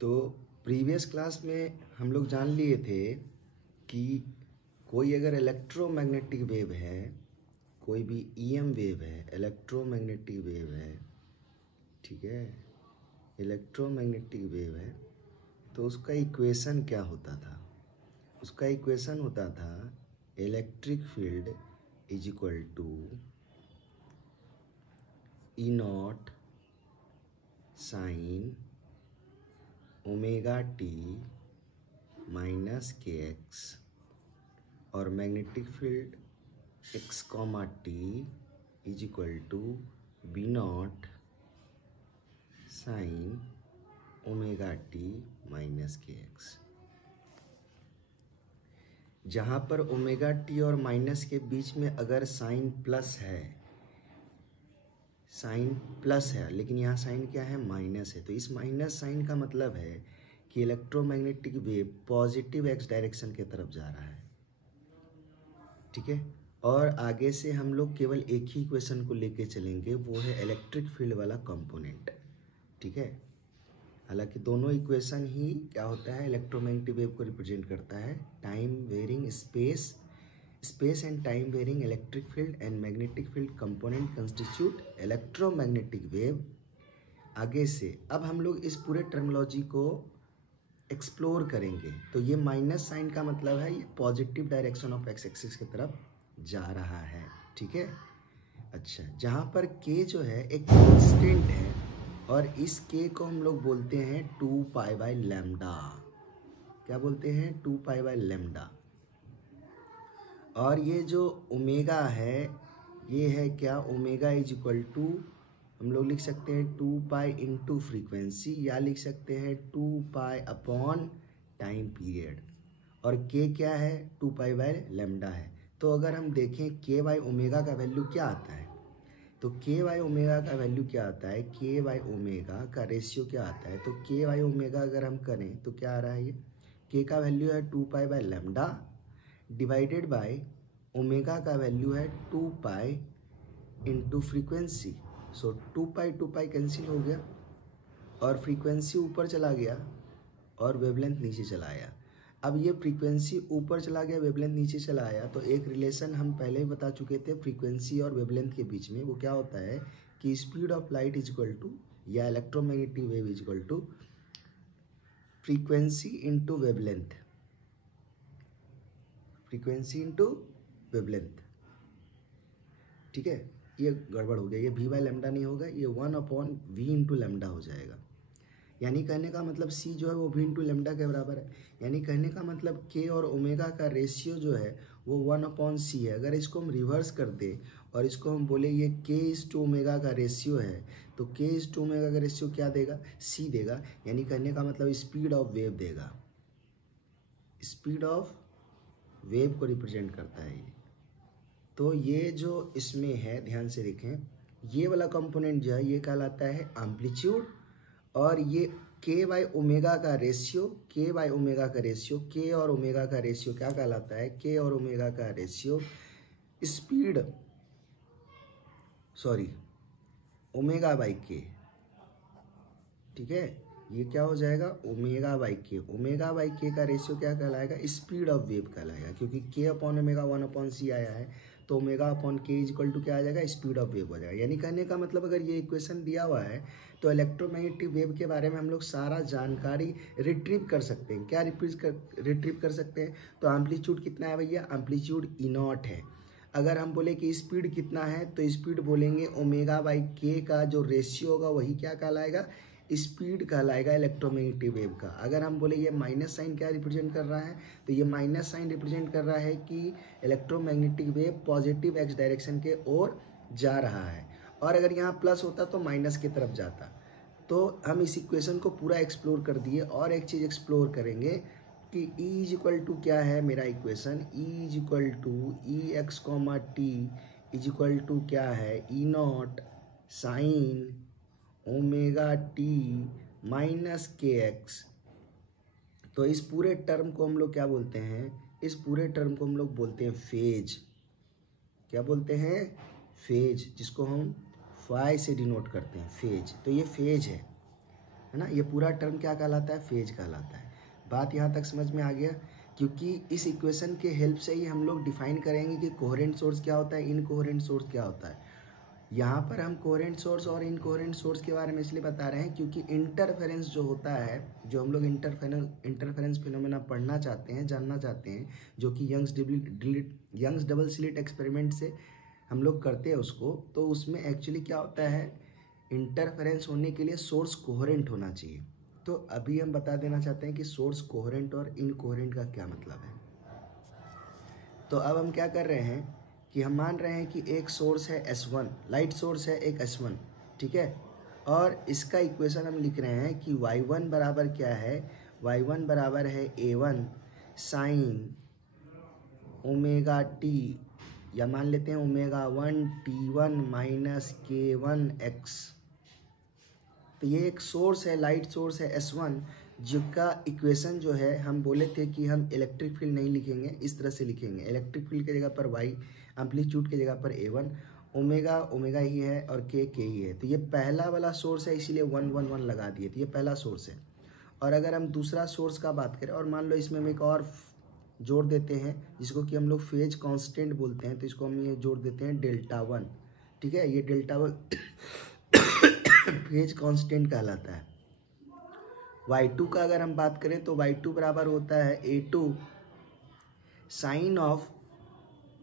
तो previous class में हम लोग जान लिए थे कि कोई अगर इलेक्ट्रोमैग्नेटिक वेव है, कोई भी ईएम वेव है, इलेक्ट्रोमैग्नेटिक वेव है, ठीक है, इलेक्ट्रोमैग्नेटिक वेव है, तो उसका इक्वेशन क्या होता था? उसका इक्वेशन होता था electric field is equal to E naught sine omega T minus के एक्स और magnetic field X comma T is equal to B naught sine omega T minus के एक्स। जहाँ पर ओमेगा टी और माइनस के बीच में अगर साइन प्लस है, लेकिन यहाँ साइन क्या है? माइनस है, तो इस माइनस साइन का मतलब है कि electromagnetic wave positive x direction की तरफ जा रहा है, ठीक है। और आगे से हम लोग केवल एक ही इक्वेशन को लेके चलेंगे, वो है इलेक्ट्रिक फील्ड वाला कंपोनेंट, ठीक है। हालांकि दोनों इक्वेशन ही क्या होता है? इलेक्ट्रोमैग्नेटिक वेव को रिप्रेजेंट करता है। Time varying space and time varying electric field and magnetic field component constitute electromagnetic wave. आगे से अब हम लोग इस पूरे टर्मिनोलॉजी को एक्सप्लोर करेंगे। तो ये माइनस साइन का मतलब है ये positive direction of x axis की तरफ जा रहा है, ठीक है। अच्छा, जहाँ पर के जो है एक कांस्टेंट है और इस के को हम लोग बोलते हैं 2 पाई बाय लैम्डा। क्या बोलते हैं? 2 पाई बाय लैम्डा। और ये जो ओमेगा है, ये है क्या? ओमेगा इज इक्वल टू हम लोग लिख सकते हैं 2 पाई इंटू फ्रीक्वेंसी, या लिख सकते हैं 2 पाई अपॉन टाइम पीरियड। और के क्या है? 2 पाई बाय लैम्डा है। तो अगर हम देखें के बाय ओमेगा का वैल्यू क्या आता है, तो के बाय ओमेगा का वैल्यू क्या आता है? के बाय ओमेगा का रेशियो क्या आता है? तो के बाय ओमेगा अगर हम करें तो क्या आ रहा है? ये के का वैल्यू है 2 pi by lambda divided by omega का वैल्यू है 2 पाई इंटू फ्रीक्वेंसी। सो 2 पाई कैंसिल हो गया और फ्रीक्वेंसी ऊपर चला गया और वेवलेंथ नीचे चला आया। अब ये फ्रीक्वेंसी ऊपर चला गया, वेवलेंथ नीचे चला आया, तो एक रिलेशन हम पहले ही बता चुके थे फ्रीक्वेंसी और वेवलेंथ के बीच में। वो क्या होता है कि speed of light is equal to, या electromagnetic wave is equal to frequency into wavelength, frequency into wavelength, ठीक है। ये गड़बड़ हो गया, ये वी बाय लैम्डा नहीं होगा, ये 1/v इंटू लैम्डा हो जाएगा। यानी कहने का मतलब c जो है वो v इंटू लैम्डा के बराबर है। यानी कहने का मतलब k और ओमेगा का रेशियो जो है वो 1/c है। अगर इसको हम रिवर्स कर दे और इसको हम बोले ये k/टू ओमेगा का रेशियो है, तो k/टू ओमेगा का रेशियो क्या देगा? c देगा। यानी कहने का मतलब स्पीड ऑफ वेव देगा, स्पीड ऑफ वेव को रिप्रेजेंट करता है ये। तो ये जो इसमें है, ध्यान से देखें, ये वाला कंपोनेंट जो है ये कहलाता है एम्पलीट्यूड, और ये के बाय ओमेगा का रेशियो, के बाय ओमेगा का रेशियो, के और ओमेगा का रेशियो क्या कहलाता है? के और ओमेगा का ratio speed, sorry, omega by के, ठीक है। ये क्या हो जाएगा? ओमेगा बाई के। ओमेगा बाई के का रेशियो क्या कहलाएगा? स्पीड ऑफ वेव कहलाएगा, क्योंकि के अपॉन ओमेगा 1/c आया है, तो ओमेगा अपॉन के इज इक्वल टू क्या आ जाएगा? स्पीड ऑफ वेव हो जाएगा। यानी कहने का मतलब अगर ये इक्वेशन दिया हुआ है तो इलेक्ट्रोमैग्नेटिक वेव के बारे में हम लोग सारा जानकारी रिट्रीव कर सकते हैं। क्या रिट्रीव कर सकते हैं? तो एम्पलीट्यूड कितना है भैया? एम्पलीट्यूड ई नॉट है। अगर हम बोले कि स्पीड कितना है, तो स्पीड बोलेंगे ओमेगा बाई के का जो रेशियो होगा वही क्या कहलाएगा? स्पीड कहलाएगा इलेक्ट्रोमैग्नेटिक वेव का। अगर हम बोले ये माइनस साइन क्या रिप्रेजेंट कर रहा है, तो ये माइनस साइन रिप्रेजेंट कर रहा है कि electromagnetic wave positive x direction के ओर जा रहा है, और अगर यहाँ प्लस होता तो माइनस की तरफ जाता। तो हम इस इक्वेशन को पूरा एक्सप्लोर कर दिए, और एक चीज़ एक्सप्लोर करेंगे कि E इज इक्वल टू क्या है मेरा equation? E is equal to E x comma T is equal to क्या है? E naught sine omega T minus के एक्स। तो इस पूरे टर्म को हम लोग क्या बोलते हैं? इस पूरे टर्म को हम लोग बोलते हैं फेज। क्या बोलते हैं? फेज, जिसको हम फाई से डिनोट करते हैं, फेज। तो ये फेज है। है ना। ये पूरा टर्म क्या कहलाता है, फेज कहलाता है। बात यहाँ तक समझ में आ गया, क्योंकि इस इक्वेशन के हेल्प से ही हम लोग डिफाइन करेंगे कि कोहेरेंट सोर्स क्या होता है, इनकोहेरेंट सोर्स क्या होता है। यहाँ पर हम कोहेरेंट सोर्स और इनकोहेरेंट सोर्स के बारे में इसलिए बता रहे हैं क्योंकि इंटरफेरेंस जो होता है, जो हम लोग इंटरफेरेंस फिनोमेना पढ़ना चाहते हैं, जानना चाहते हैं, जो कि यंग्स डबल स्लिट एक्सपेरिमेंट से हम लोग करते हैं उसको, तो उसमें एक्चुअली क्या होता है, इंटरफेरेंस होने के लिए सोर्स कोहेरेंट होना चाहिए। तो अभी हम बता देना चाहते हैं कि सोर्स कोहेरेंट और इनकोहेरेंट का क्या मतलब है। तो अब हम क्या कर रहे हैं कि हम मान रहे हैं कि एक सोर्स है S1, लाइट सोर्स है एक S1, ठीक है, और इसका इक्वेशन हम लिख रहे हैं कि y1 बराबर क्या है, y1 बराबर है A1 साइन ओमेगा टी, या मान लेते हैं ओमेगा 1 T1 माइनस K1x। तो ये एक सोर्स है, लाइट सोर्स है S1, जिसका इक्वेशन जो है हम बोले थे कि हम इलेक्ट्रिक फील्ड नहीं लिखेंगे, इस तरह से लिखेंगे, इलेक्ट्रिक फील्ड की जगह पर y, एम्पलीट्यूड की जगह पर A1, ओमेगा ओमेगा ही है और k ही है। तो ये पहला वाला सोर्स है, इसीलिए 1 1 1 लगा दिए, तो ये पहला सोर्स है। और अगर हम दूसरा सोर्स का बात करें, और मान लो इसमें हम एक और जोड़ देते हैं जिसको कि हम लोग फेज कांस्टेंट बोलते हैं, तो इसको हम ये जोड़ देते हैं Δ1, ठीक है, ये Δ1 फेज कांस्टेंट कहलाता है। y2 का अगर हम बात करें तो y2 बराबर होता है A2 sine of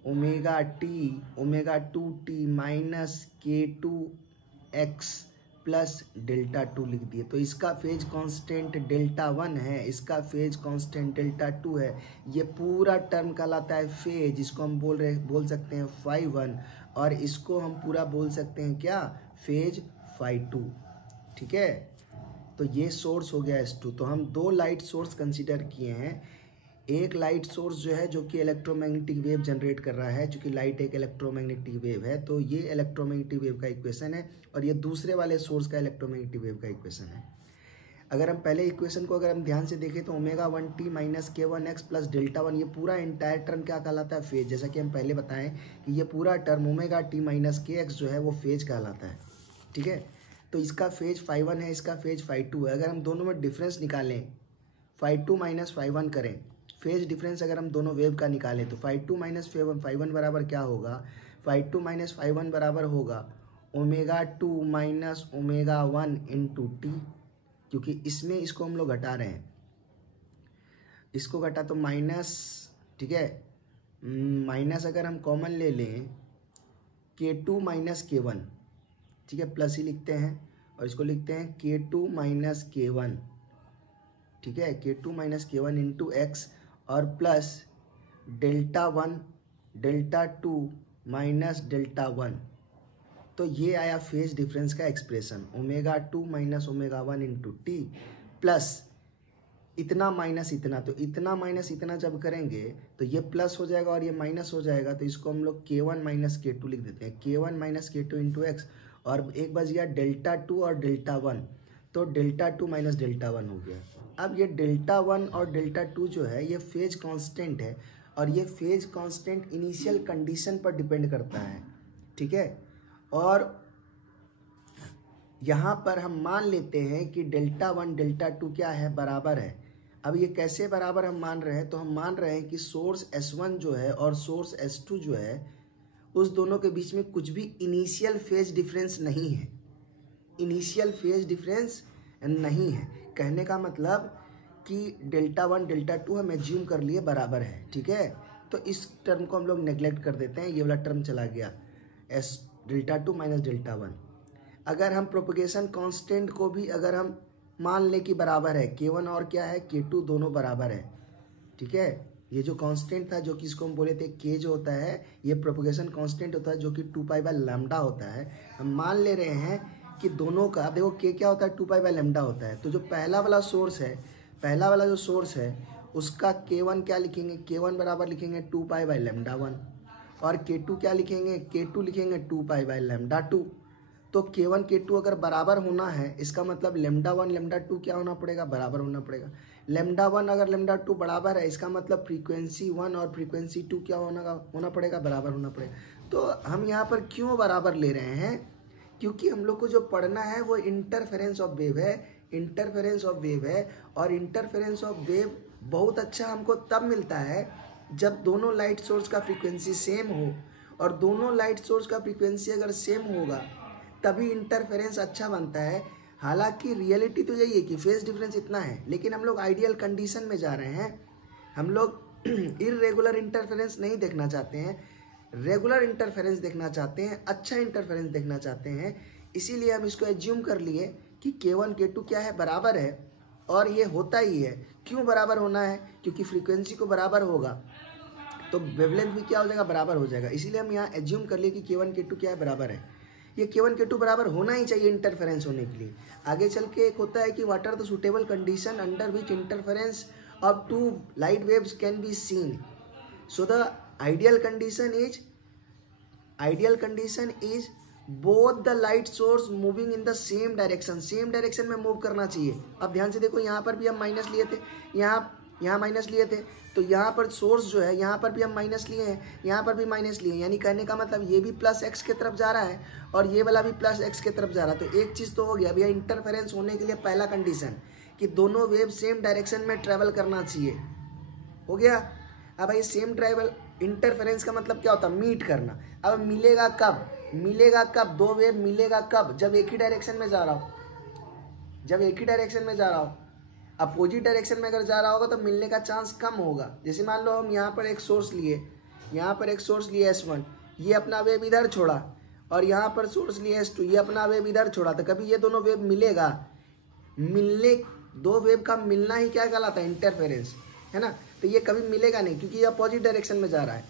omega 2t minus K2x plus Δ2 लिख दिए। तो इसका फेज कांस्टेंट Δ1 है, इसका फेज कांस्टेंट Δ2 है। ये पूरा टर्म कहलाता है फेज, इसको हम बोल सकते हैं φ1, और इसको हम पूरा बोल सकते हैं क्या, फेज φ2, ठीक है। तो ये सोर्स हो गया S2। तो हम दो लाइट सोर्स कंसीडर किए हैं। एक लाइट सोर्स जो है जो कि इलेक्ट्रोमैग्नेटिक वेव जनरेट कर रहा है, चूँकि लाइट एक इलेक्ट्रोमैग्नेटिक वेव है, तो ये इलेक्ट्रोमैग्नेटिक वेव का इक्वेशन है, और ये दूसरे वाले सोर्स का इलेक्ट्रोमैग्नेटिक वेव का इक्वेशन है। अगर हम पहले इक्वेशन को अगर हम ध्यान से देखें तो omega 1t minus K1x plus Δ1, ये पूरा इंटायर टर्म क्या कहलाता है, फेज। जैसा कि हम पहले बताएं कि ये पूरा term omega t minus KX जो है वो फेज कहलाता है, ठीक है। तो इसका फेज φ1 है, इसका फेज φ2 है। अगर हम दोनों में डिफरेंस निकालें, φ2 माइनस φ1 करें, फेज डिफरेंस अगर हम दोनों वेव का निकालें तो φ2 माइनस φ1 बराबर क्या होगा, φ2 माइनस φ1 बराबर होगा omega 2 minus omega 1 into T, क्योंकि इसमें इसको हम लोग घटा रहे हैं, इसको घटा तो माइनस, ठीक है, माइनस अगर हम कॉमन ले लें K2 माइनस K1, ठीक है, प्लस ही लिखते हैं, और इसको लिखते हैं K2 माइनस K1, ठीक है, K2 minus K1 into x, और प्लस Δ2 माइनस Δ1। तो ये आया फेज डिफरेंस का expression, omega 2 minus omega 1 into T plus इतना माइनस इतना। तो इतना माइनस इतना जब करेंगे तो ये प्लस हो जाएगा और ये माइनस हो जाएगा, तो इसको हम लोग K1 माइनस K2 लिख देते हैं, K1 minus K2 into x, और एक बच गया Δ2 और Δ1, तो Δ2 माइनस Δ1 हो गया। अब ये Δ1 और Δ2 जो है ये फेज कांस्टेंट है, और ये फेज कांस्टेंट इनिशियल कंडीशन पर डिपेंड करता है, ठीक है। और यहाँ पर हम मान लेते हैं कि Δ1 Δ2 क्या है, बराबर है। अब ये कैसे बराबर हम मान रहे हैं, तो हम मान रहे हैं कि सोर्स S1 जो है और सोर्स S2 जो है उस दोनों के बीच में कुछ भी इनिशियल फेज डिफरेंस नहीं है, इनिशियल फेज डिफरेंस नहीं है। कहने का मतलब कि Δ1 Δ2 हम एज्यूम कर लिए बराबर है, ठीक है। तो इस टर्म को हम लोग नेग्लेक्ट कर देते हैं, ये वाला टर्म चला गया, Δ2 माइनस Δ1। अगर हम प्रोपगेशन कांस्टेंट को भी अगर हम मान लें कि बराबर है, K1 और क्या है K2 दोनों बराबर है, ठीक है। ये जो कांस्टेंट था, जो कि इसको हम बोले थे K जो होता है ये प्रोपगेशन कांस्टेंट होता है, जो कि 2π/λ होता है। हम मान ले रहे हैं कि दोनों का, देखो K क्या होता है, 2π/λ होता है। तो जो पहला वाला सोर्स है, पहला वाला जो सोर्स है उसका K1 क्या लिखेंगे, K1 बराबर लिखेंगे 2π/λ1, और K2 क्या लिखेंगे, K2 लिखेंगे 2π/λ2। तो K1 K2 अगर बराबर होना है, इसका मतलब λ1 λ2 क्या होना पड़ेगा, बराबर होना पड़ेगा। λ1 अगर λ2 बराबर है, इसका मतलब फ्रीक्वेंसी 1 और फ्रीक्वेंसी 2 क्या होना पड़ेगा, बराबर होना पड़ेगा। तो हम यहाँ पर क्यों बराबर ले रहे हैं, क्योंकि हम लोग को जो पढ़ना है वो इंटरफेरेंस ऑफ वेव है, इंटरफेरेंस ऑफ वेव है। और इंटरफेरेंस ऑफ वेव बहुत अच्छा हमको तब मिलता है जब दोनों लाइट सोर्स का फ्रीक्वेंसी सेम हो, और दोनों लाइट सोर्स का फ्रीक्वेंसी अगर सेम होगा तभी इंटरफेरेंस अच्छा बनता है। हालांकि रियलिटी तो यही है कि फेज डिफरेंस इतना है, लेकिन हम लोग आइडियल कंडीशन में जा रहे हैं। हम लोग इरेगुलर इंटरफेरेंस नहीं देखना चाहते हैं, रेगुलर इंटरफेरेंस देखना चाहते हैं, अच्छा इंटरफेरेंस देखना चाहते हैं। इसीलिए हम इसको एज्यूम कर लिए कि K1 K2 क्या है, बराबर है। और ये होता ही है। क्यों बराबर होना है? क्योंकि फ्रीक्वेंसी को बराबर होगा तो वेवलेंथ भी क्या हो जाएगा, बराबर हो जाएगा। इसीलिए हम यहाँ एज्यूम कर लिए कि K1 K2 क्या है, बराबर है। ये K1 K2 बराबर होना ही चाहिए इंटरफेरेंस होने के लिए। आगे चल के एक होता है कि what are the suitable condition under which interference of two light waves can be seen. So the ideal condition is both the light source moving in the same direction, same direction में move करना चाहिए। अब ध्यान से देखो, यहाँ पर भी हम माइनस लिए थे, यहाँ माइनस लिए थे, तो यहाँ पर सोर्स जो है यहाँ पर भी हम माइनस लिए हैं, यहाँ पर भी माइनस लिए हैं। यानी कहने का मतलब ये भी प्लस एक्स की तरफ जा रहा है और ये वाला भी प्लस एक्स की तरफ जा रहा है। तो एक चीज़ तो हो गया भैया, इंटरफेरेंस होने के लिए पहला कंडीशन कि दोनों वेव सेम डायरेक्शन में ट्रेवल करना चाहिए, हो गया। अब भाई सेम ट्रेवल, इंटरफेरेंस का मतलब क्या होता है, मीट करना। अब मिलेगा कब, दो वेव मिलेगा कब, जब एक ही डायरेक्शन में जा रहा हो, अपोजिट डायरेक्शन में अगर जा रहा होगा तो मिलने का चांस कम होगा। जैसे मान लो हम यहाँ पर एक सोर्स लिए, S1, ये अपना वेव इधर छोड़ा, और यहाँ पर सोर्स लिए S2, ये अपना वेव इधर छोड़ा, तो कभी ये दोनों वेव मिलेगा, दो वेव का मिलना ही क्या कहलाता है, इंटरफेरेंस, है ना। तो ये कभी मिलेगा नहीं क्योंकि ये अपोजिट डायरेक्शन में जा रहा है।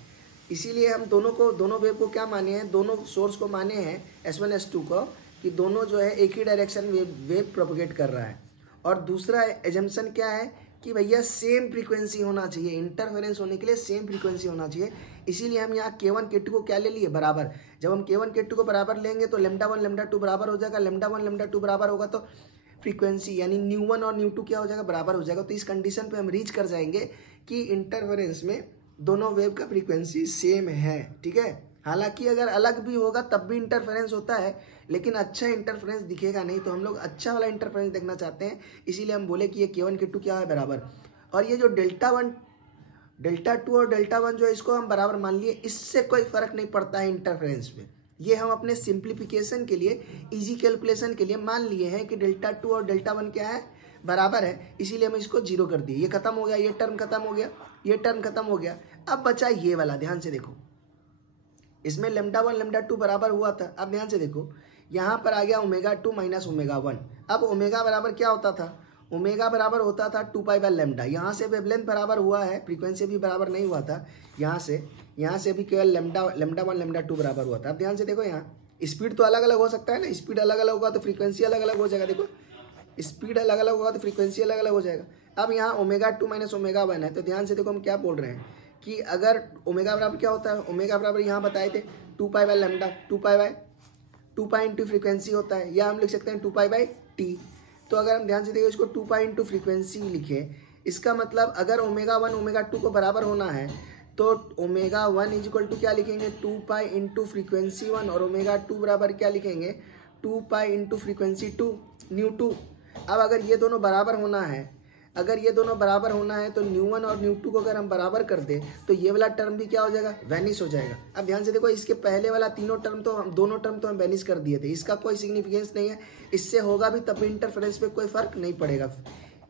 इसीलिए हम दोनों वेव को क्या माने हैं, दोनों सोर्स को माने हैं S1 S2 को, कि दोनों जो है एक ही डायरेक्शन वेव प्रोपगेट कर रहा है। और दूसरा एजम्पशन क्या है कि भैया सेम फ्रीक्वेंसी होना चाहिए, इंटरफेरेंस होने के लिए सेम फ्रीक्वेंसी होना चाहिए। इसीलिए हम यहाँ K1 K2 को क्या ले लिए, बराबर। जब हम K1 K2 को बराबर लेंगे तो λ1 λ2 बराबर हो जाएगा, λ1 λ2 बराबर होगा तो फ्रीक्वेंसी यानी ν1 और ν2 क्या हो जाएगा, बराबर हो जाएगा। तो इस कंडीशन पे हम रीच कर जाएंगे कि इंटरफेरेंस में दोनों वेव का फ्रीक्वेंसी सेम है, ठीक है। हालांकि अगर अलग भी होगा तब भी इंटरफेरेंस होता है, लेकिन अच्छा इंटरफेरेंस दिखेगा नहीं। तो हम लोग अच्छा वाला इंटरफेरेंस देखना चाहते हैं, इसीलिए हम बोले कि ये K1 K2 क्या है, बराबर। और ये जो Δ1 Δ2 और Δ1 जो है इसको हम बराबर मान लिए, इससे कोई फर्क नहीं पड़ता है इंटरफेरेंस में। ये हम अपने सिंप्लीफिकेशन के लिए, इजी कैलकुलेशन के लिए मान लिए हैं कि Δ2 और Δ1 क्या है, बराबर है। इसीलिए हम इसको 0 कर दिए। ये खत्म हो गया, ये टर्म खत्म हो गया, ये टर्म खत्म हो गया। अब बचा ये वाला, ध्यान से देखो, इसमें λ1 λ2 बराबर हुआ था। अब ध्यान से देखो, यहाँ पर आ गया ω2 माइनस ω1। अब ओमेगा बराबर क्या होता था, ओमेगा बराबर होता था 2π/λ। यहाँ से वेवलेंथ बराबर हुआ है, फ्रीक्वेंसी भी बराबर नहीं हुआ था। यहाँ से भी केवल λ1 λ2 बराबर हुआ था। अब ध्यान से देखो, यहाँ स्पीड तो अलग अलग हो सकता है ना, स्पीड अलग अलग होगा तो फ्रीक्वेंसी अलग अलग हो जाएगा। देखो स्पीड अलग अलग होगा तो फ्रीक्वेंसी अलग अलग हो जाएगा। अब यहाँ ω2 माइनस ω1 है, तो ध्यान से देखो हम क्या बोल रहे हैं कि अगर ओमेगा बराबर क्या होता है, ओमेगा बराबर यहाँ बताए थे 2π/λ, 2π इंटू फ्रीक्वेंसी होता है, या हम लिख सकते हैं 2π/t। तो अगर हम ध्यान से देखो इसको 2π इंटू फ्रीक्वेंसी लिखें, इसका मतलब अगर ω1 ω2 को बराबर होना है तो ω1 इज इक्वल टू क्या लिखेंगे, 2π इंटू फ्रीक्वेंसी 1, और ω2 बराबर क्या लिखेंगे, 2π इंटू फ्रीक्वेंसी 2 ν2। अब अगर ये दोनों बराबर होना है, तो ν1 और ν2 को अगर हम बराबर कर दें तो ये वाला टर्म भी क्या हो जाएगा, वैनिश हो जाएगा। अब ध्यान से देखो, इसके पहले वाला दोनों टर्म तो हम वैनिश कर दिए थे, इसका कोई सिग्निफिकेंस नहीं है। इससे होगा भी तब भी इंटरफेरेंस पे कोई फर्क नहीं पड़ेगा।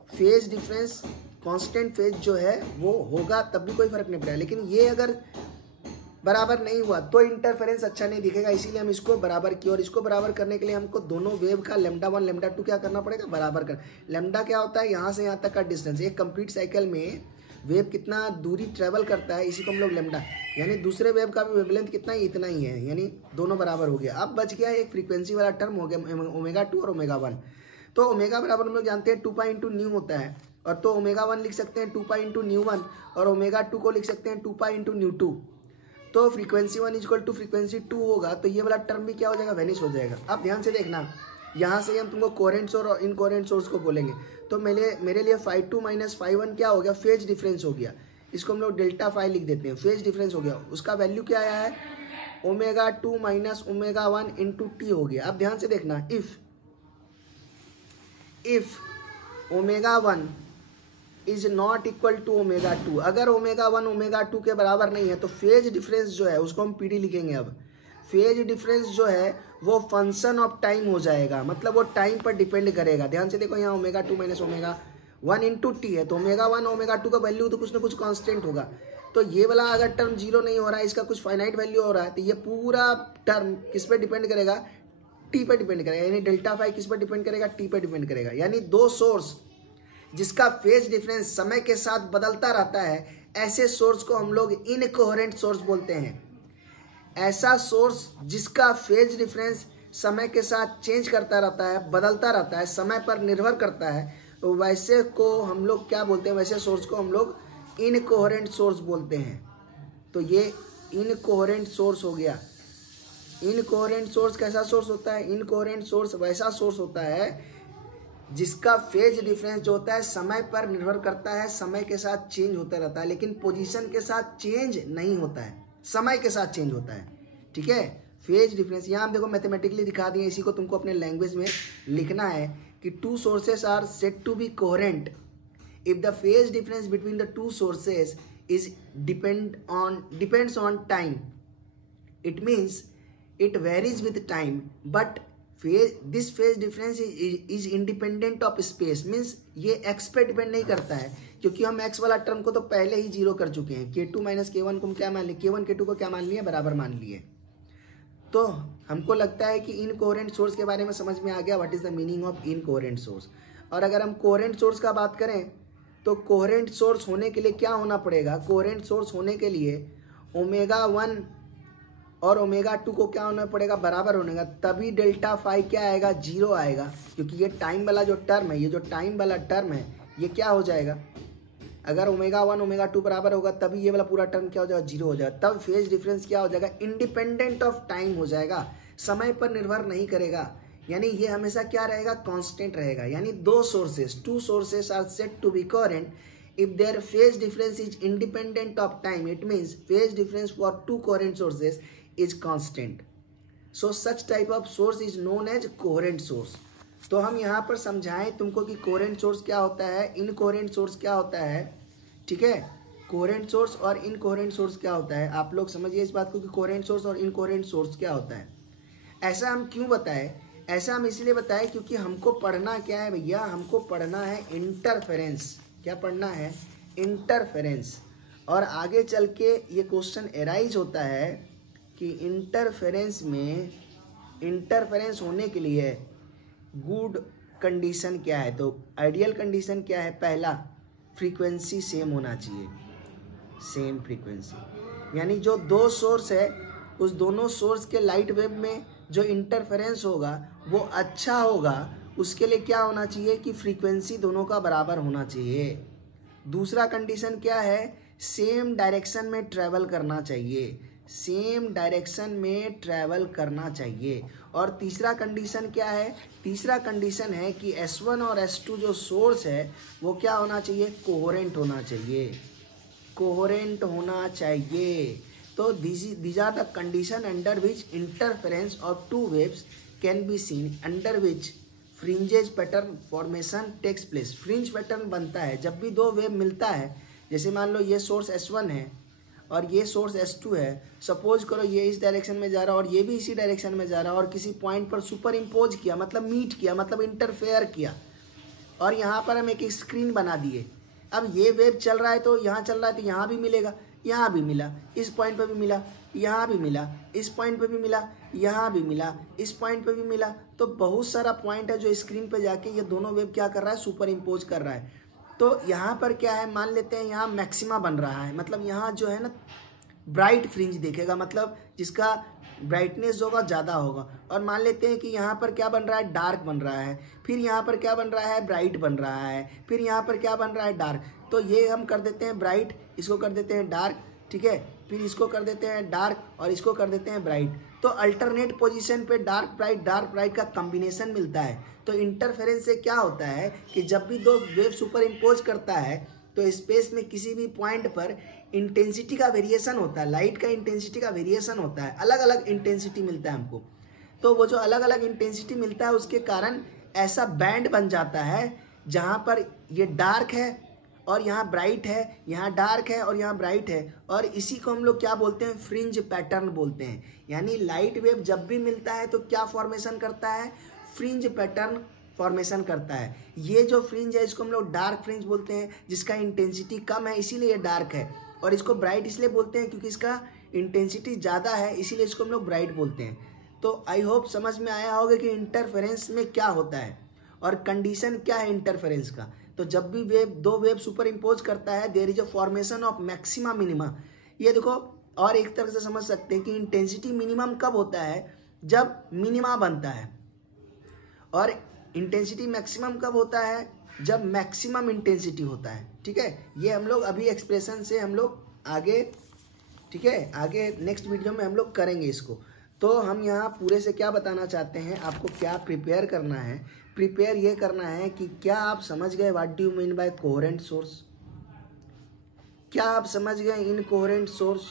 फेज डिफरेंस कांस्टेंट फेज जो है वो होगा तब भी कोई फर्क नहीं पड़ेगा, लेकिन ये अगर बराबर नहीं हुआ तो इंटरफेरेंस अच्छा नहीं दिखेगा। इसीलिए हम इसको बराबर किए, और इसको बराबर करने के लिए हमको दोनों वेव का λ1 λ2 क्या करना पड़ेगा, बराबर कर। लैम्डा क्या होता है, यहाँ से यहाँ तक का डिस्टेंस। एक कंप्लीट साइकिल में वेव कितना दूरी ट्रेवल करता है, इसी को हम लोग लैम्डा, यानी दूसरे वेव का भी वेवलेंथ कितना ही, इतना ही है, यानी दोनों बराबर हो गया। अब बच गया एक फ्रीक्वेंसी वाला टर्म हो गया ω2 और ω1। तो ओमेगा बराबर हम लोग जानते हैं 2π इंटू न्यू होता है, और तो ω1 लिख सकते हैं 2π इंटू ν1, और ω2 को लिख सकते हैं 2π इंटू ν2। तो फ्रीक्वेंसी 1 इक्वल टू फ्रीक्वेंसी 2 होगा, तो ये वाला टर्म भी क्या हो जाएगा, वैनिश हो जाएगा। अब ध्यान से देखना, यहाँ से हम तुमको कोहेरेंट सोर्स और इनकोहेरेंट सोर्स को बोलेंगे। तो मेरे लिए φ2 माइनस φ1 क्या हो गया, फेज डिफरेंस हो गया। इसको हम लोग Δ φ लिख देते हैं, फेज डिफरेंस हो गया। उसका वैल्यू क्या आया है, omega 2 minus omega 1 into t हो गया। अब ध्यान से देखना, if omega 1 is not equal to omega 2, अगर ओमेगा 1 ओमेगा 2 के बराबर नहीं है तो फेज डिफरेंस जो है उसको हम पीडी लिखेंगे। अब फेज डिफरेंस जो है वो फंक्शन ऑफ टाइम हो जाएगा, मतलब वो टाइम पर डिपेंड करेगा। ध्यान से देखो, यहाँ omega 2 minus omega 1 into T है, तो ओमेगा 1 ओमेगा 2 का वैल्यू तो कुछ ना कुछ कांस्टेंट होगा। तो ये वाला अगर टर्म जीरो नहीं हो रहा है, इसका कुछ फाइनाइट वैल्यू हो रहा है, तो ये पूरा टर्म किस पे डिपेंड करेगा, टी पे डिपेंड करेगा। यानी डेल्टा फाई किस पर डिपेंड करेगा, टी पे डिपेंड करेगा। यानी दो सोर्स जिसका फेज डिफरेंस समय के साथ बदलता रहता है, ऐसे सोर्स को हम लोग इनकोहेरेंट सोर्स बोलते हैं। ऐसा सोर्स जिसका फेज डिफरेंस समय के साथ चेंज करता रहता है, बदलता रहता है, समय पर निर्भर करता है, तो वैसे को हम लोग क्या बोलते हैं, वैसे सोर्स को हम लोग इनकोहेरेंट सोर्स बोलते हैं। तो ये इनकोहेरेंट सोर्स हो गया। इनकोहेरेंट सोर्स कैसा सोर्स होता है, इनकोहेरेंट सोर्स वैसा सोर्स होता है जिसका फेज डिफरेंस जो होता है समय पर निर्भर करता है, समय के साथ चेंज होता रहता है, लेकिन पोजीशन के साथ चेंज नहीं होता है, समय के साथ चेंज होता है। ठीक है, फेज डिफरेंस यहाँ आप देखो मैथमेटिकली दिखा दिए, इसी को तुमको अपने लैंग्वेज में लिखना है कि two sources are said to be coherent if the phase difference between the two sources is depends on time. It means it varies with time but this phase difference is independent of space, means ये x पे depend नहीं करता है, क्योंकि हम x वाला term को तो पहले ही जीरो कर चुके हैं। k2 माइनस k1 को हम क्या मान लिए, k1 k2 को क्या मान लिए, बराबर मान लिए। तो हमको लगता है कि इनकोहेरेंट सोर्स के बारे में समझ में आ गया, what is the meaning of incoherent source. और अगर हम कोहेरेंट सोर्स का बात करें तो कोहेरेंट सोर्स होने के लिए क्या होना पड़ेगा, कोहेरेंट सोर्स होने के लिए ओमेगा 1 और ओमेगा 2 को क्या होना पड़ेगा, बराबर होने का, तभी डेल्टा फाई क्या आएगा, जीरो आएगा। क्योंकि ये टाइम वाला जो टर्म है, ये जो टाइम वाला टर्म है, ये क्या हो जाएगा, अगर ओमेगा 1 ओमेगा 2 बराबर होगा तभी ये वाला पूरा टर्म क्या हो जाएगा, जीरो हो जाएगा। तब फेज डिफरेंस क्या हो जाएगा, इंडिपेंडेंट ऑफ टाइम हो जाएगा, समय पर निर्भर नहीं करेगा। यानी ये हमेशा क्या रहेगा, कांस्टेंट रहेगा। यानी दो sources, two sources are said to be coherent if their phase difference is independent of time, it means phase difference for two coherent sources is constant. So such type of source is known as coherent source. तो हम यहाँ पर समझाएं तुमको कि coherent source क्या होता है, इनकोहेरेंट सोर्स क्या होता है। ठीक है, कोहेरेंट सोर्स और इनकोहेरेंट सोर्स क्या होता है, आप लोग समझिए इस बात को कि कोहेरेंट सोर्स और इनकोहेरेंट सोर्स क्या होता है। ऐसा हम क्यों बताएं, ऐसा हम इसलिए बताएं क्योंकि हमको पढ़ना क्या है भैया, हमको पढ़ना है इंटरफेरेंस। क्या पढ़ना है, इंटरफेरेंस। और आगे चल के ये क्वेश्चन एराइज होता है कि इंटरफेरेंस में, इंटरफेरेंस होने के लिए गुड कंडीशन क्या है। तो आइडियल कंडीशन क्या है, पहला फ्रीक्वेंसी सेम होना चाहिए, सेम फ्रीक्वेंसी। यानी जो दो सोर्स है उस दोनों सोर्स के लाइट वेव में जो इंटरफेरेंस होगा वो अच्छा होगा, उसके लिए क्या होना चाहिए कि फ्रीक्वेंसी दोनों का बराबर होना चाहिए। दूसरा कंडीशन क्या है, सेम डायरेक्शन में ट्रैवल करना चाहिए, सेम डायरेक्शन में ट्रैवल करना चाहिए। और तीसरा कंडीशन क्या है, तीसरा कंडीशन है कि S1 और S2 जो सोर्स है वो क्या होना चाहिए, कोहेरेंट होना चाहिए, कोहेरेंट होना चाहिए। तो these are the condition under which interference of two waves can be seen, under which fringes pattern formation takes place. Fringe pattern बनता है जब भी दो वेव मिलता है। जैसे मान लो ये सोर्स S1 है और ये सोर्स S2 है, सपोज करो ये इस डायरेक्शन में जा रहा है और ये भी इसी डायरेक्शन में जा रहा है, और किसी पॉइंट पर सुपर इम्पोज किया, मतलब मीट किया, मतलब इंटरफेयर किया, और यहाँ पर हम एक स्क्रीन बना दिए। अब ये वेव चल रहा है तो यहाँ चल रहा है तो यहाँ भी मिलेगा, यहाँ भी मिला, इस पॉइंट पर भी मिला, यहाँ भी मिला, इस पॉइंट पे भी मिला, यहाँ भी मिला, इस पॉइंट पे भी मिला। तो बहुत सारा पॉइंट है जो स्क्रीन पे जाके ये दोनों वेव क्या कर रहा है, सुपर इम्पोज कर रहा है। तो यहाँ पर क्या है, मान लेते हैं यहाँ मैक्सिमा बन रहा है, मतलब यहाँ जो है ना ब्राइट फ्रिंज देखेगा, मतलब जिसका ब्राइटनेस होगा ज़्यादा होगा। और मान लेते हैं कि यहाँ पर क्या बन रहा है, डार्क बन रहा है, फिर यहाँ पर क्या बन रहा है, ब्राइट बन रहा है, फिर यहाँ पर क्या बन रहा है, डार्क। तो ये हम कर देते हैं ब्राइट, इसको कर देते हैं डार्क, ठीक है, फिर इसको कर देते हैं डार्क और इसको कर देते हैं ब्राइट। तो अल्टरनेट पोजीशन पे डार्क ब्राइट का कॉम्बिनेशन मिलता है। तो इंटरफेरेंस से क्या होता है कि जब भी दो वेव सुपर इम्पोज करता है तो स्पेस में किसी भी पॉइंट पर इंटेंसिटी का वेरिएशन होता है, लाइट का इंटेंसिटी का वेरिएशन होता है, अलग अलग इंटेंसिटी मिलता है हमको। तो वो जो अलग अलग इंटेंसिटी मिलता है उसके कारण ऐसा बैंड बन जाता है जहाँ पर ये डार्क है और यहाँ ब्राइट है, यहाँ डार्क है और यहाँ ब्राइट है, और इसी को हम लोग क्या बोलते हैं, फ्रिंज पैटर्न बोलते हैं। यानी लाइट वेव जब भी मिलता है तो क्या फॉर्मेशन करता है, फ्रिंज पैटर्न फॉर्मेशन करता है। ये जो फ्रिंज है इसको हम लोग डार्क फ्रिंज बोलते हैं, जिसका इंटेंसिटी कम है इसीलिए ये डार्क है, और इसको ब्राइट इसलिए बोलते हैं क्योंकि इसका इंटेंसिटी ज़्यादा है, इसीलिए इसको हम लोग ब्राइट बोलते हैं। तो आई होप समझ में आया होगा कि इंटरफेरेंस में क्या होता है और कंडीशन क्या है इंटरफेरेंस का। तो जब भी दो वेव सुपर इम्पोज करता है there is a formation of maxima minima. ये देखो, और एक तरह से समझ सकते हैं कि इंटेंसिटी मिनिमम कब होता है, जब मिनिमा बनता है, और इंटेंसिटी मैक्सिमम कब होता है, जब मैक्सिमम इंटेंसिटी होता है। ठीक है, ये हम लोग अभी एक्सप्रेशन से हम लोग आगे, ठीक है, आगे नेक्स्ट वीडियो में हम लोग करेंगे इसको। तो हम यहाँ पूरे से क्या बताना चाहते हैं, आपको क्या प्रिपेयर करना है, प्रिपेयर ये करना है कि क्या आप समझ गए what do you mean by coherent source, क्या आप समझ गए इनकोहेरेंट सोर्स।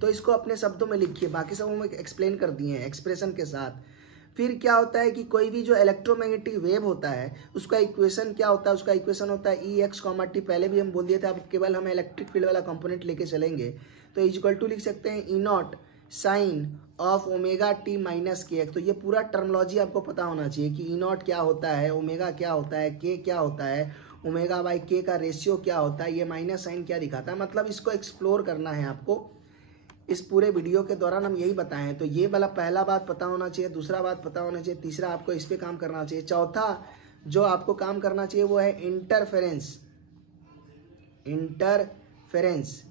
तो इसको अपने शब्दों में लिखिए, बाकी सब हम एक्सप्लेन कर दिए हैं एक्सप्रेशन के साथ। फिर क्या होता है कि कोई भी जो इलेक्ट्रोमैग्नेटिक वेव होता है उसका इक्वेशन क्या होता है, उसका इक्वेशन होता है EX, T। पहले भी हम बोल दिए थे, अब केवल हम इलेक्ट्रिक फील्ड वाला कंपोनेंट लेके चलेंगे। तो इक्वल टू लिख सकते हैं E0 sine of omega T minus KX। तो ये पूरा टर्मोलॉजी आपको पता होना चाहिए कि E0 क्या होता है, ओमेगा क्या होता है, K क्या होता है, ओमेगा बाई K का रेशियो क्या होता है, ये माइनस साइन क्या दिखाता है। मतलब इसको एक्सप्लोर करना है आपको इस पूरे वीडियो के दौरान, हम यही बताएं। तो ये वाला पहला बात पता होना चाहिए, दूसरा बात पता होना चाहिए, तीसरा आपको इस पे काम करना चाहिए, चौथा जो आपको काम करना चाहिए वो है interference. Interference,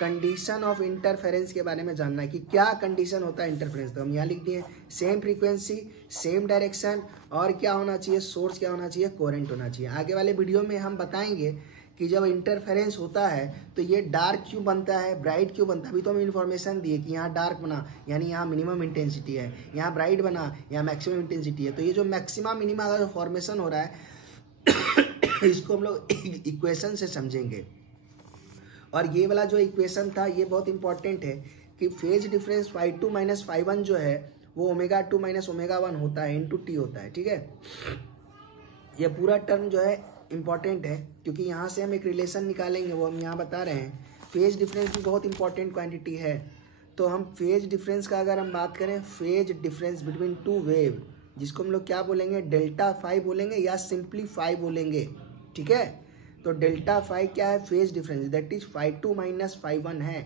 condition of interference के बारे में जानना है कि क्या कंडीशन होता है इंटरफेरेंस। तो हम यहाँ लिख दिए सेम फ्रीक्वेंसी, सेम डायरेक्शन, और क्या होना चाहिए, सोर्स क्या होना चाहिए, कोहेरेंट होना चाहिए। आगे वाले वीडियो में हम बताएंगे कि जब इंटरफेरेंस होता है तो ये डार्क क्यों बनता है, ब्राइट क्यों बनता है। अभी तो हम इन्फॉर्मेशन दिए कि यहाँ डार्क बना यानी यहाँ मिनिमम इंटेंसिटी है, यहाँ ब्राइट बना यहाँ मैक्सिमम इंटेंसिटी है। तो ये जो मैक्सिमा मिनिमा का जो फॉर्मेशन हो रहा है इसको हम लोग इक्वेशन से समझेंगे। और ये वाला जो इक्वेशन था ये बहुत इंपॉर्टेंट है कि फेज डिफरेंस φ2 माइनस φ1 जो है वो ω2 माइनस ω1 होता है, इनटू टी होता है। ठीक है, ये पूरा टर्म जो है इंपॉर्टेंट है क्योंकि यहाँ से हम एक रिलेशन निकालेंगे, वो हम यहाँ बता रहे हैं। फेज डिफरेंस भी बहुत इंपॉर्टेंट क्वांटिटी है। तो हम फेज डिफरेंस का अगर हम बात करें, phase difference between two wave, जिसको हम लोग क्या बोलेंगे, डेल्टा फाई बोलेंगे या सिंपली फाई बोलेंगे। ठीक है, तो डेल्टा फाई क्या है, phase difference, that is φ2 minus φ1 है,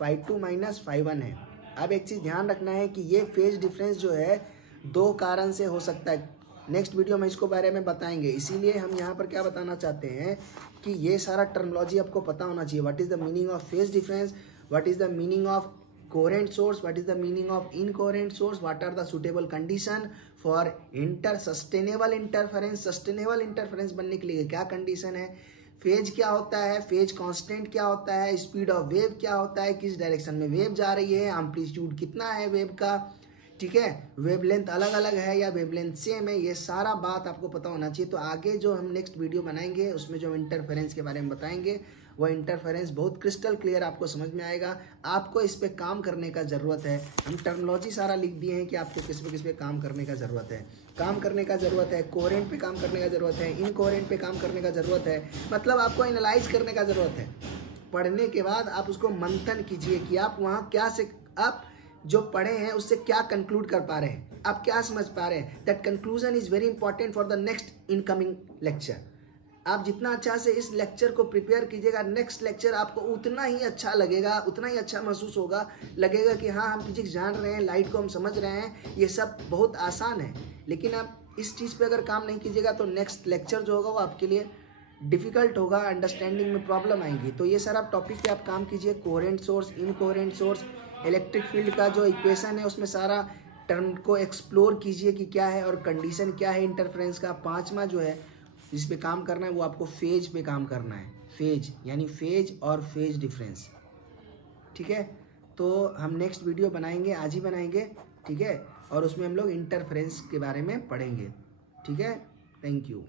φ2 माइनस φ1 है। अब एक चीज़ ध्यान रखना है कि ये फेज डिफरेंस जो है दो कारण से हो सकता है, नेक्स्ट वीडियो में इसको बारे में बताएंगे। इसीलिए हम यहाँ पर क्या बताना चाहते हैं कि ये सारा टर्मोलॉजी आपको पता होना चाहिए। What is the meaning of phase difference, what is the meaning of coherent source, what is the meaning of incoherent source, what are the suitable condition for sustainable interference. Sustainable interference बनने के लिए क्या condition है, phase क्या होता है, phase constant क्या होता है, स्पीड ऑफ वेव क्या होता है, किस डायरेक्शन में वेव जा रही है, एम्पलीट्यूड कितना है वेव का। ठीक है, वेवलेंथ अलग अलग है या वेवलेंथ सेम है, ये सारा बात आपको पता होना चाहिए। तो आगे जो हम नेक्स्ट वीडियो बनाएंगे उसमें जो इंटरफेरेंस के बारे में बताएंगे वो इंटरफेरेंस बहुत क्रिस्टल क्लियर आपको समझ में आएगा। आपको इस पे काम करने का ज़रूरत है। हम टर्मोलॉजी सारा लिख दिए हैं कि आपको किस पे काम करने का ज़रूरत है। काम करने का ज़रूरत है, कोहेरेंट पे काम करने का ज़रूरत है, इनकोहेरेंट पे काम करने का ज़रूरत है, मतलब आपको एनालाइज करने का ज़रूरत है। पढ़ने के बाद आप उसको मंथन कीजिए कि आप वहाँ क्या से, आप जो पढ़े हैं उससे क्या कंक्लूड कर पा रहे हैं, आप क्या समझ पा रहे हैं। That conclusion is very important for the next incoming lecture. आप जितना अच्छा से इस लेक्चर को प्रिपेयर कीजिएगा, नेक्स्ट लेक्चर आपको उतना ही अच्छा लगेगा, उतना ही अच्छा महसूस होगा, लगेगा कि हाँ हम फिजिक्स जान रहे हैं, लाइट को हम समझ रहे हैं, ये सब बहुत आसान है। लेकिन आप इस चीज़ पे अगर काम नहीं कीजिएगा तो नेक्स्ट लेक्चर जो होगा वो आपके लिए डिफ़िकल्ट होगा, अंडरस्टैंडिंग में प्रॉब्लम आएंगी। तो ये सारा टॉपिक पे आप काम कीजिए, coherent source, incoherent source, electric field का जो इक्वेशन है उसमें सारा टर्म को एक्सप्लोर कीजिए कि क्या है और कंडीशन क्या है इंटरफेरेंस का। पांचवा जो है जिस पे काम करना है वो आपको फेज पे काम करना है, फेज यानी फेज और फेज डिफरेंस। ठीक है, तो हम नेक्स्ट वीडियो बनाएंगे, आज ही बनाएंगे। ठीक है, और उसमें हम लोग इंटरफेरेंस के बारे में पढ़ेंगे। ठीक है, थैंक यू।